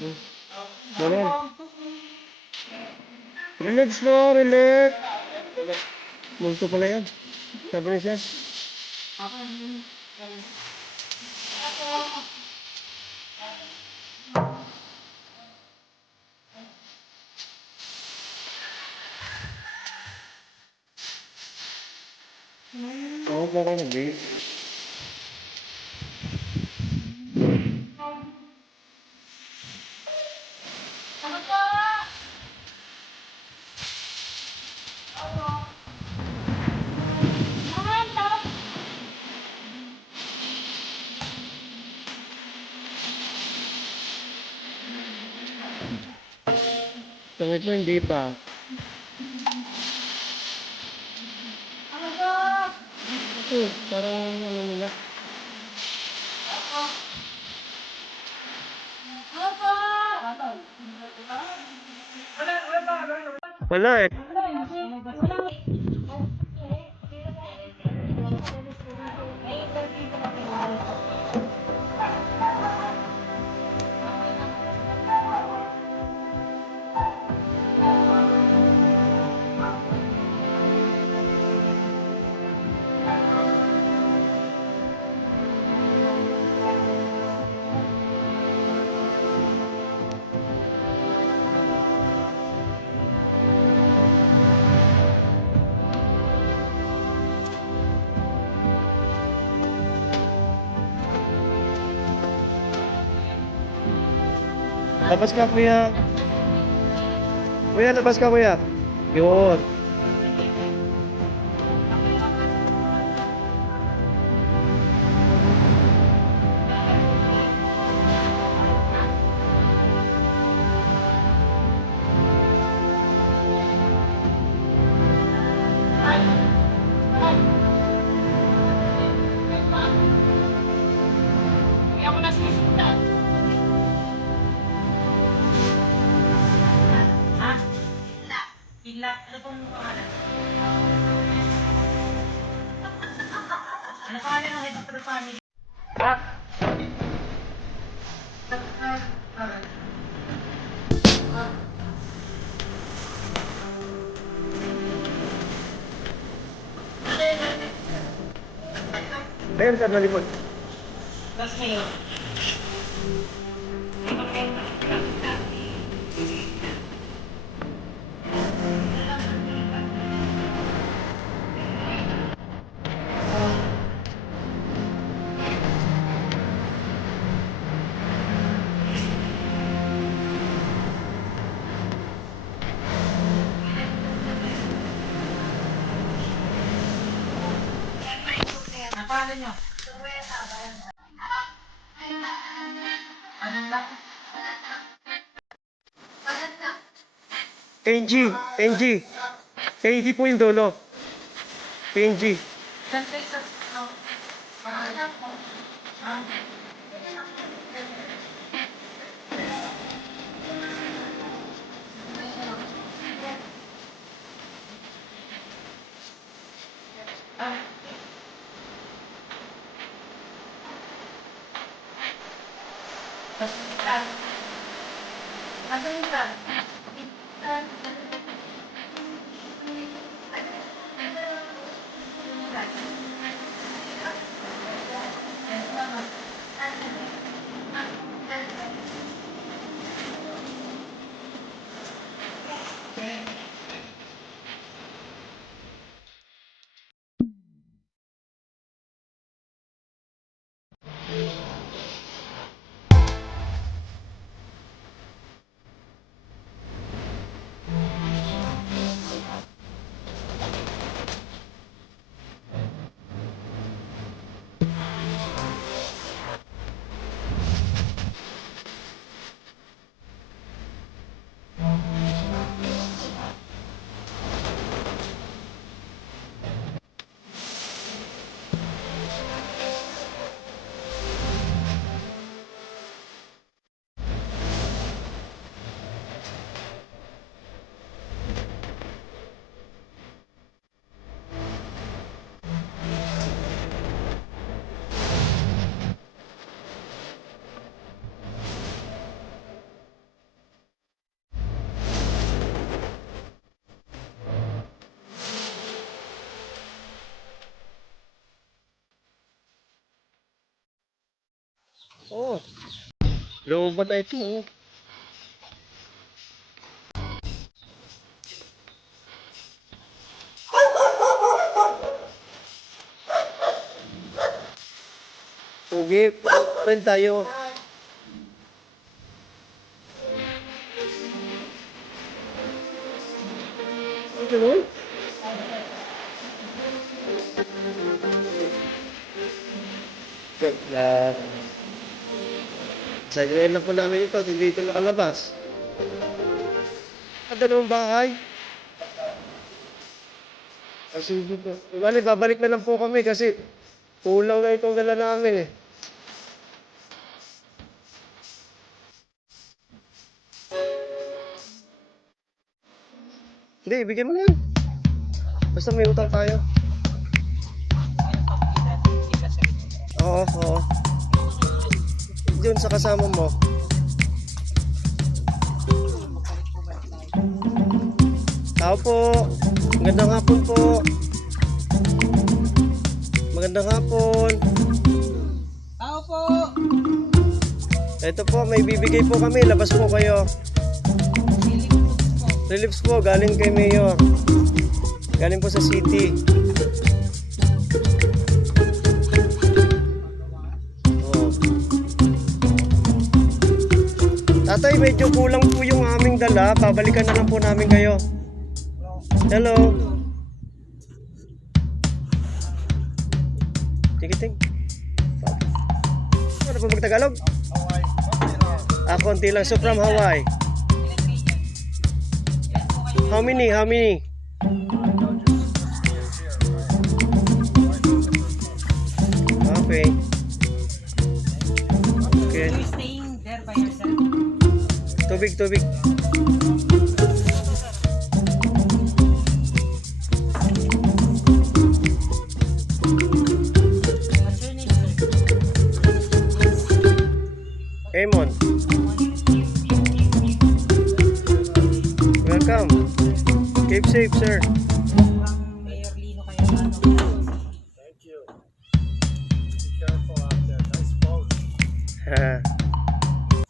Ganun. Relax mo, relax. Multo pala yan. Sabi niya siya. Oo, baka hindi. Tungit mo, hindi pa. Parang ano nila. Wala eh. Labas ka, kuya. Kuya, labas ka, kuya. Yun. Ila, ano pong pangalan? Ano pangalan ng head of the family? Ayun, sir, nalipod. Last mail. Ang pangalan nyo? Anong lang? NG, NG. NG po yung dulo. PNG. Sensei sa... Pangalan mo? Nasaan ka? Oo. Looban na ito. Oh. Pugi, pen tayo. Okay mo? Na sa na po namin ito, hindi ito nakalabas. Ang dalawang bahay. Kasi dito. Bali, babalik na lang po kami kasi kulang na itong dala namin eh. Hindi, bigyan mo na yan. Basta may utang tayo. Oo, oo. Diyan sa kasama mo. Tao po. Magandang hapon po. Magandang hapon. Tao po! Ito po, may bibigay po kami. Labas po kayo. Reliefs po, galing kay Mayor. Galing po sa city. Oh. Tatay, medyo kulang po yung aming dala. Babalikan na lang po namin kayo. Hello. Tikiting. Ano po magtagalog? Konti lang. So from Hawaii. How many? How many? Okay. Okay. Are you staying there by yourself? Tubig, tubig. What's your name, sir? Amon. Welcome. Keep safe, sir. From Mayor Lino Cayetano. Thank you. Be careful out there. Nice boat.